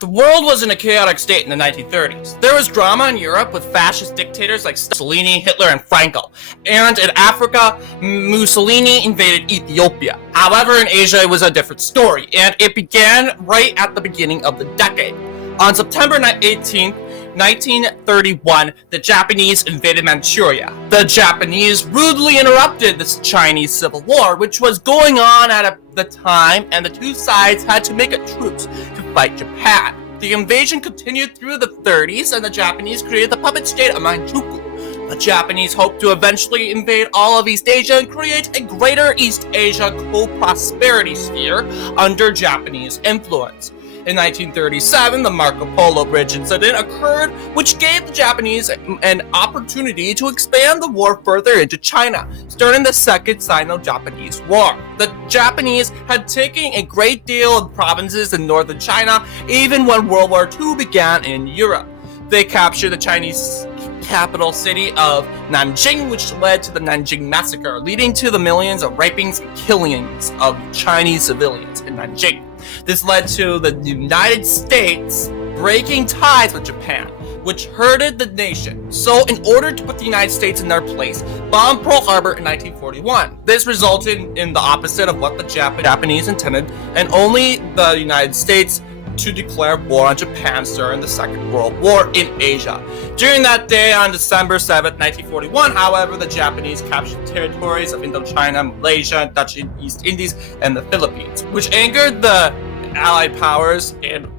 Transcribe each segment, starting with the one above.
The world was in a chaotic state in the 1930s. There was drama in Europe with fascist dictators like Mussolini, Hitler, and Franco. And in Africa, Mussolini invaded Ethiopia. However, in Asia, it was a different story, and it began right at the beginning of the decade. On September 18th, 1931, the Japanese invaded Manchuria. The Japanese rudely interrupted the Chinese Civil War, which was going on at the time, and the two sides had to make a truce to fight Japan. The invasion continued through the 30s, and the Japanese created the puppet state of Manchukuo. The Japanese hoped to eventually invade all of East Asia and create a greater East Asia co-prosperity sphere under Japanese influence. In 1937, the Marco Polo Bridge incident occurred, which gave the Japanese an opportunity to expand the war further into China, starting the Second Sino-Japanese War. The Japanese had taken a great deal of provinces in northern China, even when World War II began in Europe. They captured the Chinese capital city of Nanjing, which led to the Nanjing Massacre, leading to the millions of rapings and killings of Chinese civilians in Nanjing. This led to the United States breaking ties with Japan, which hurted the nation. So, in order to put the United States in their place, bombed Pearl Harbor in 1941. This resulted in the opposite of what the Japanese intended, and only the United States to declare war on Japan during the Second World War in Asia. During that day, on December 7, 1941, however, the Japanese captured territories of Indochina, Malaysia, Dutch East Indies, and the Philippines, which angered the Allied powers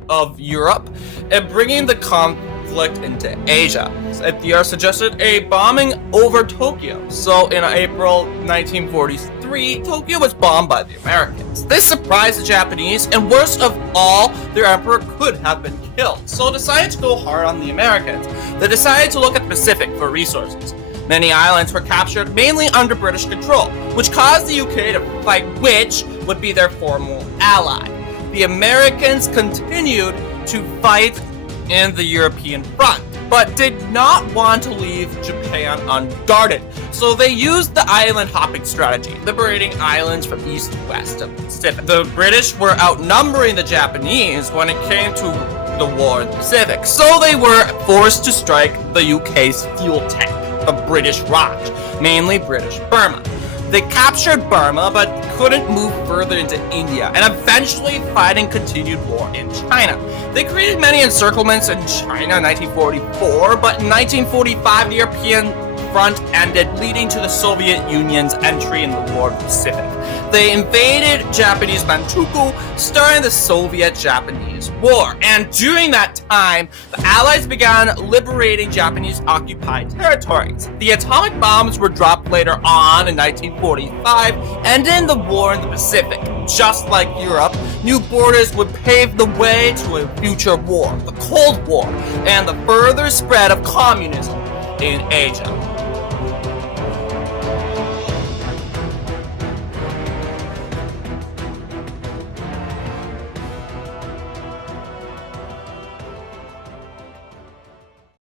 of Europe and bringing the conflict into Asia. FDR suggested a bombing over Tokyo. So in April 1943, Tokyo was bombed by the Americans. This surprised the Japanese, and worst of all, their emperor could have been killed. So decided to go hard on the Americans. They decided to look at the Pacific for resources. Many islands were captured, mainly under British control, which caused the UK to fight which would be their formal ally. The Americans continued to fight in the European front, but did not want to leave Japan unguarded. So they used the island hopping strategy, liberating islands from east to west of the Pacific. The British were outnumbering the Japanese when it came to the war in the Pacific, so they were forced to strike the UK's fuel tank, the British Raj, mainly British Burma. They captured Burma, but couldn't move further into India, and eventually fighting continued war in China. They created many encirclements in China in 1944, but in 1945 the European front ended, leading to the Soviet Union's entry in the War of the Pacific. They invaded Japanese Manchukuo, starting the Soviet-Japanese War. And during that time, the Allies began liberating Japanese-occupied territories. The atomic bombs were dropped later on in 1945, ending the war in the Pacific. Just like Europe, new borders would pave the way to a future war, the Cold War, and the further spread of communism in Asia.